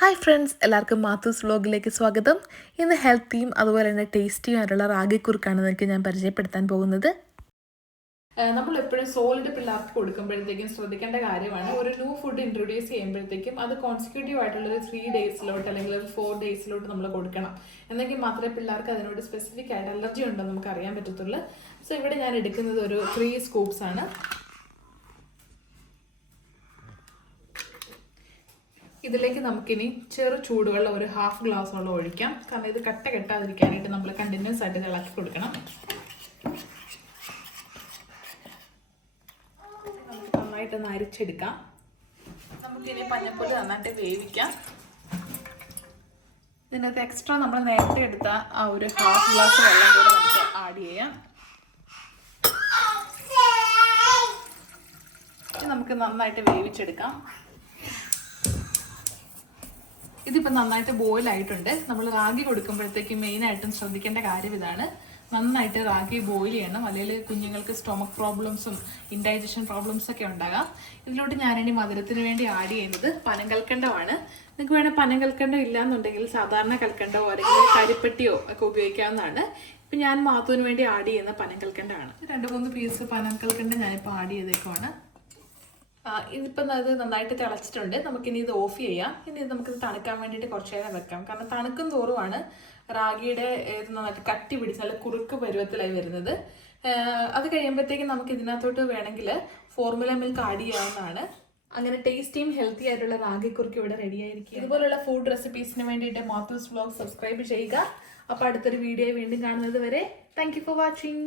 Hi friends, എല്ലാവർക്കും മാത്തൂസ് വ്ലോഗിലേക്ക് സ്വാഗതം. ഇന്ന് ഹെൽത്തിയും അതുപോലെ തന്നെ ടേസ്റ്റിയും ആയിട്ടുള്ള റാഗിക്കുറുക്കാണ് നിങ്ങൾക്ക് ഞാൻ പരിചയപ്പെടുത്താൻ പോകുന്നത്. നമ്മൾ എപ്പോഴും സോളിഡ് പിള്ളേർക്ക് കൊടുക്കുമ്പോഴത്തേക്കും ശ്രദ്ധിക്കേണ്ട കാര്യമാണ്, ഒരു ന്യൂ ഫുഡ് ഇൻട്രൊഡ്യൂസ് ചെയ്യുമ്പോഴത്തേക്കും അത് കോൺസിക്യൂട്ടീവ് ആയിട്ടുള്ള ഒരു 3 ഡേയ്സിലോട്ട് അല്ലെങ്കിൽ ഒരു 4 ഡേയ്സിലോട്ട് നമ്മൾ കൊടുക്കണം. എന്നെങ്കിൽ മാത്രമേ പിള്ളേർക്ക് അതിനോട് സ്പെസിഫിക് ആയിട്ട് അലർജി ഉണ്ടെന്ന് നമുക്ക് അറിയാൻ പറ്റത്തുള്ളൂ. സോ ഇവിടെ ഞാൻ എടുക്കുന്നത് ഒരു 3 സ്കൂപ്സ് ആണ്. ഇതിലേക്ക് നമുക്കിനി ചെറു ചൂടുവെള്ളം ഒരു 1/2 ഗ്ലാസോളം ഒഴിക്കാം. കാരണം ഇത് കട്ട കെട്ടാതിരിക്കാനായിട്ട് നമ്മൾ കണ്ടിന്യൂസ് ആയിട്ട് ഇളക്കി കൊടുക്കണം. നമുക്ക് നന്നായിട്ടൊന്ന് അരിച്ചെടുക്കാം. നമുക്കിനി മഞ്ഞൾപ്പൊടി നന്നായിട്ട് വേവിക്കാം. ഇതിനകത്ത് എക്സ്ട്രാ നമ്മൾ നേരത്തെ എടുത്ത ആ ഒരു 1/2 ഗ്ലാസ് വെള്ളം കൂടെ നമുക്ക് ആഡ് ചെയ്യാം. നമുക്ക് നന്നായിട്ട് വേവിച്ചെടുക്കാം. ഇതിപ്പോൾ നന്നായിട്ട് ബോയിൽ ആയിട്ടുണ്ട്. നമ്മൾ റാഗി കൊടുക്കുമ്പോഴത്തേക്കും മെയിനായിട്ടും ശ്രദ്ധിക്കേണ്ട കാര്യം ഇതാണ്, നന്നായിട്ട് റാഗി ബോയിൽ ചെയ്യണം. അല്ലെങ്കിൽ കുഞ്ഞുങ്ങൾക്ക് സ്റ്റൊമക് പ്രോബ്ലംസും ഇൻഡൈജഷൻ പ്രോബ്ലംസൊക്കെ ഉണ്ടാകാം. ഇതിലോട്ട് ഞാനിനി മധുരത്തിന് വേണ്ടി ആഡ് ചെയ്യുന്നത് പനങ്കൽക്കണ്ടമാണ്. നിങ്ങൾക്ക് വേണേൽ പനങ്കൽക്കണ്ടം ഇല്ലയെന്നുണ്ടെങ്കിൽ സാധാരണ കൽക്കണ്ടോ അല്ലെങ്കിൽ കരിപ്പെട്ടിയോ ഒക്കെ ഉപയോഗിക്കാവുന്നതാണ്. ഇപ്പം ഞാൻ മാത്തുവിന് വേണ്ടി ആഡ് ചെയ്യുന്ന പനങ്കൽക്കണ്ടമാണ്. 2-3 പീസ് പനങ്കൽക്കണ്ടം ഞാനിപ്പോൾ ആഡ് ചെയ്തേക്കുവാണ്. ഇതിപ്പം അത് നന്നായിട്ട് തിളച്ചിട്ടുണ്ട്. നമുക്കിനി ഇത് ഓഫ് ചെയ്യാം. ഇനി ഇത് നമുക്കിത് തണുക്കാൻ വേണ്ടിയിട്ട് കുറച്ച് നേരം വെക്കാം. കാരണം തണുക്കും തോറുമാണ് റാഗിയുടെ ഇത് നന്നായിട്ട് കട്ടി പിടിച്ച് നല്ല കുറുക്ക് പരുവത്തിലായി വരുന്നത്. അത് കഴിയുമ്പോഴത്തേക്കും നമുക്ക് ഇതിനകത്തോട്ട് വേണമെങ്കിൽ ഫോർമുല മിൽക്ക് ആഡ് ചെയ്യാവുന്നതാണ്. അങ്ങനെ ടേസ്റ്റിയും ഹെൽത്തി ആയിട്ടുള്ള റാഗി കുറുക്ക് ഇവിടെ റെഡി ആയിരിക്കും. ഇതുപോലുള്ള ഫുഡ് റെസിപ്പീസിന് വേണ്ടിയിട്ട് മാത്തൂസ് വ്ലോഗ് സബ്സ്ക്രൈബ് ചെയ്യുക. അപ്പോൾ അടുത്തൊരു വീഡിയോ വീണ്ടും കാണുന്നത് വരെ താങ്ക് യു ഫോർ വാച്ചിങ്.